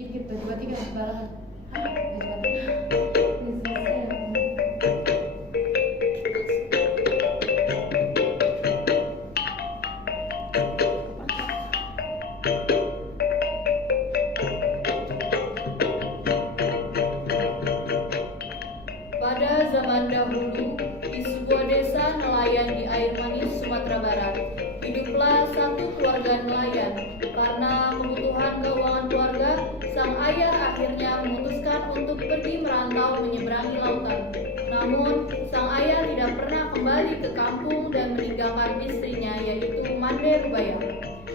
Gigit baju batik yang sembarangan. Baju batik. Pada zaman dahulu, di sebuah desa nelayan di air manis Sumatera Barat, hiduplah satu keluarga nelayan. Karena kebutuhan keuangan keluarga, sang ayah akhirnya memutuskan untuk pergi merantau menyeberangi lautan. Namun, sang ayah tidak pernah kembali ke kampung dan meninggalkan istrinya, yaitu Mande Rubaya.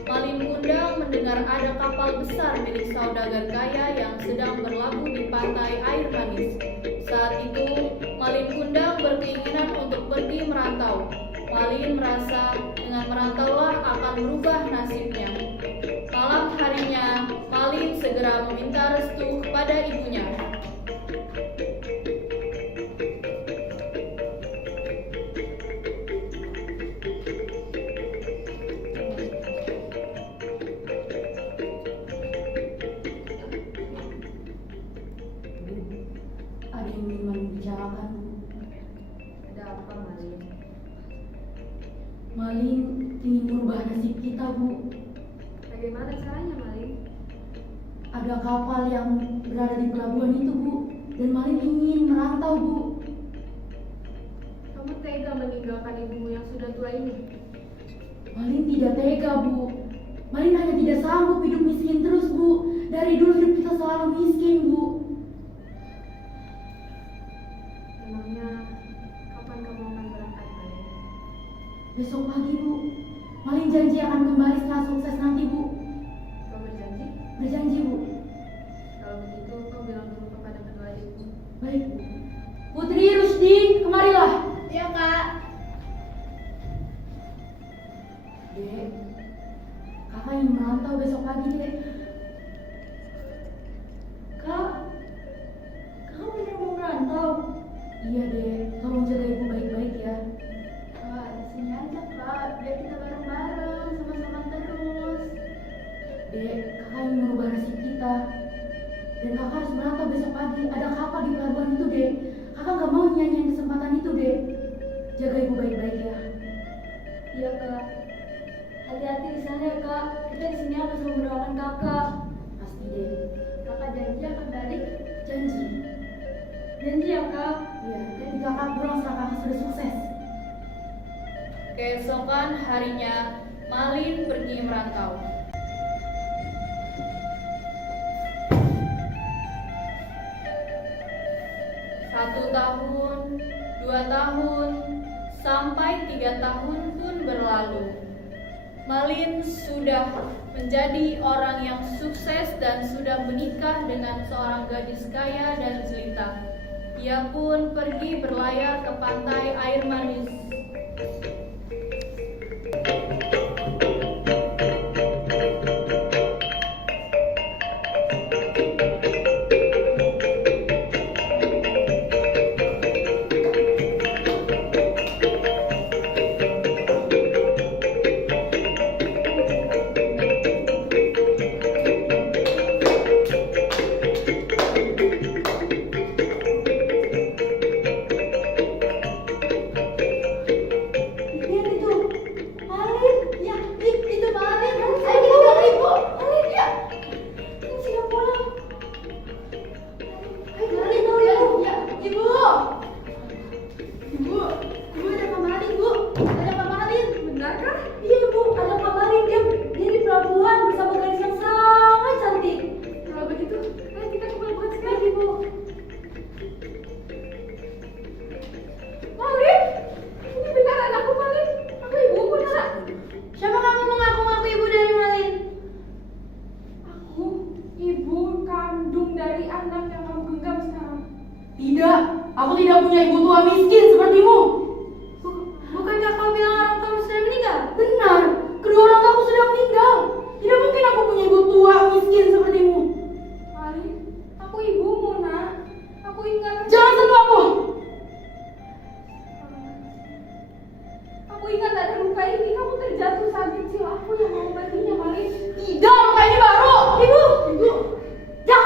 Malin Kundang mendengar ada kapal besar milik saudagar kaya yang sedang berlabuh di pantai air manis. Saat itu, Malin Kundang berkeinginan untuk pergi merantau. Malin merasa dengan merantaulah akan berubah nasibnya. Malam harinya, Malin segera meminta restu kepada ibunya. Ada yang ingin Malin bicarakan. Ada apa, Malin? Malin ingin merubah nasib kita, Bu. Bagaimana caranya, Malin? Ada kapal yang berada di pelabuhan itu, Bu. Dan Malin ingin merantau, Bu. Kamu tega meninggalkan ibumu yang sudah tua ini? Malin tidak tega, Bu. Malin hanya tidak sanggup hidup miskin terus, Bu. Dari dulu hidup kita selalu miskin, Bu. Memangnya kapan kamu akan berangkat, Malin? Besok pagi, Bu. Malin janji akan kembali setelah sukses nanti, Bu. Kau berjanji? Berjanji, Bu. Kalau begitu, kau bilang dulu kepada kedua adikmu. Baik, Bu. Putri Rusdi, kemarilah. Iya, Kak. Dek, kakak ingin merantau besok pagi, Dek. Kak, kakak benar mau merantau? Iya, Dek. Tolong jaga ibu baik-baik ya. Kak, di sini aja, Kak. Biar kita bareng-bareng, sama-sama terus. Dek, kakak ingin merubah nasib kita. Dan kakak harus merantau besok pagi. Ada kapal di pelabuhan itu, Dek. Kakak gak mau nyanyiin kesempatan itu, Dek. Jaga ibu baik-baik ya. Iya, Kak. Hati-hati di sana ya, Kak. Kita di sini akan selalu mendoakan Kakak. Pasti, Dek. Kakak janji akan balik. Janji. Janji ya, Kak. Iya, dan kakak pulang setelah kakak sudah sukses. Keesokan harinya, Malin pergi merantau. Satu tahun, 2 tahun, sampai 3 tahun pun berlalu. Malin sudah menjadi orang yang sukses dan sudah menikah dengan seorang gadis kaya dan jelita. Ia pun pergi berlayar ke pantai air manis. Lihat itu, Malin. Ya, itu Malin. Ayo kita bilang ibu. Malin, ya. Ini sudah pulang. Ayo Malin, tahu ya. Ya, ibu. Ibu, ibu ada Kak Malin, Bu. Ada Kak Malin. Benarkah? Iya, Bu. Ada Kak Malin. Dia di pelabuhan bersama gadis yang sangat cantik. Kalau begitu, ayo kita ke pelabuhan Baik, sekarang. Ibu. Malin, ini benar anakku, Malin. Aku ibumu, Nak. Siapa kamu mengaku-ngaku ibu dari Malin? Aku ibu kandung dari anak yang kamu genggam sekarang. Tidak, aku tidak punya ibu tua miskin sepertimu. Bukankah kau bilang orang kamu sudah meninggal? Benar, kedua orang tuaku sudah meninggal. Tidak mungkin aku punya ibu tua miskin sepertimu. Malin, aku ibumu, Nak. Aku ingat. Jangan sentuh aku. Aku ingat ada luka ini. Kamu terjatuh saat kecil. Aku yang mengobatinya, Malin. Tidak, luka ini baru. Ibu, ibu, jangan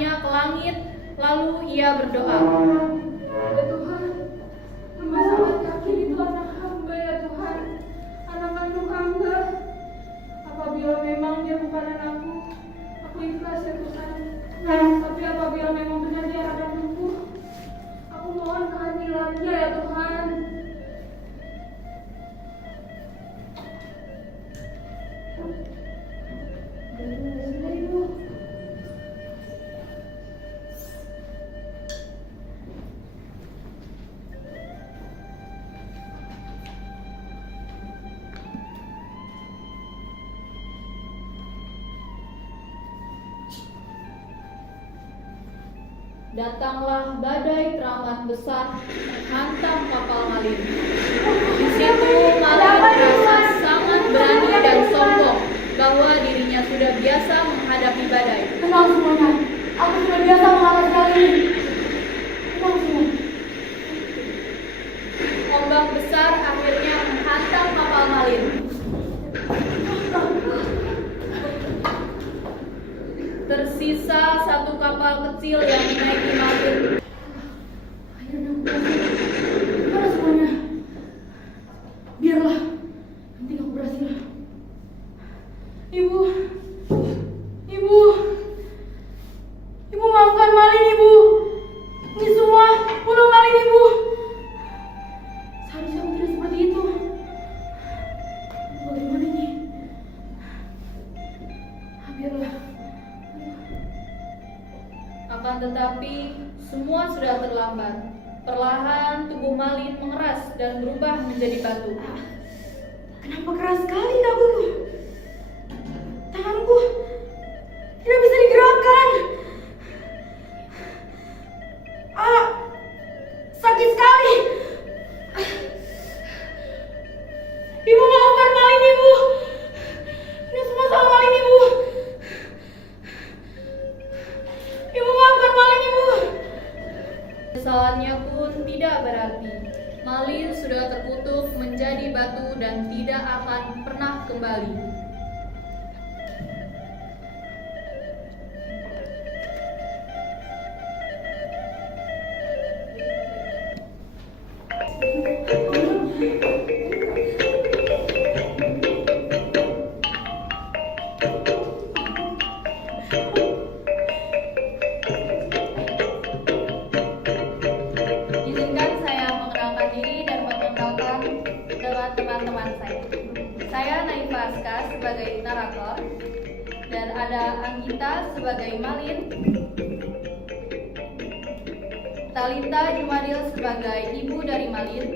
matanya ke langit, lalu ia berdoa. Ya Tuhan, hamba sangat yakin itu anak hamba ya Tuhan, anak kandung hamba. Apabila memang dia bukan anakku, aku ikhlas ya Tuhan. Tapi apabila memang benar dia anak kandungku, aku mohon keadilannya ya Tuhan. Sudah Ibu. Datanglah badai teramat besar menghantam kapal Malin. Di situ Malin merasa sangat berani dan sombong bahwa dirinya sudah biasa menghadapi badai. Tenang semuanya, aku sudah biasa mengatasi hal ini. Tenang semua. Ombak besar akhirnya menghantam kapal Malin. Tersisa satu kapal kecil yang menaiki Malin. Akhirnya aku berhasil. Mana semuanya? Biarlah, nanti aku berhasil. Ibu, Ibu maafkan Malin Ibu. Ini semua ulah Malin Ibu. Seharusnya aku tidak seperti itu. Bagaimana ini? Biarlah. Akan tetapi semua sudah terlambat. Perlahan tubuh Malin mengeras dan berubah menjadi batu. Kenapa keras sekali kakiku? Tanganku tidak bisa digerakkan. Sakit sekali. Ibu maafkan Malin Ibu. Ini semua salah Malin Ibu. Ibu maafkan Malin Ibu. Kesalahannya pun tidak berarti. Malin sudah terkutuk menjadi batu dan tidak akan pernah kembali. Izinkan saya mengenalkan diri dan memperkenalkan dengan teman-teman saya. Saya Naifa Aska sebagai narator, dan ada Anggita sebagai Malin, Talita Jumadil sebagai ibu dari Malin,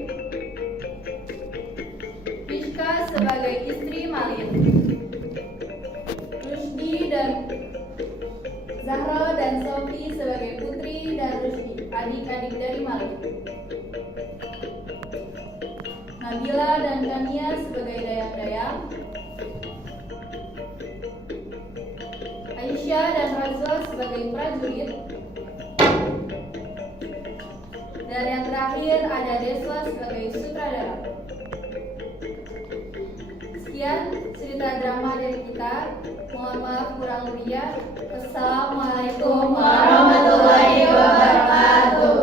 Rizka sebagai istri Malin, Rusdi dan Zahra dan Sofi sebagai Putri dan Rusdi, adik-adik dari Malin, Nabila dan Kania sebagai dayang-dayang, Aisyah dan Razwa sebagai prajurit, dan yang terakhir ada Deswa sebagai sutradara. Sekian cerita drama dari kita. Mohon maaf kurang lebihnya. Wassalamualaikum warahmatullahi wabarakatuh.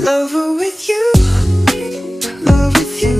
Love with you, love with you.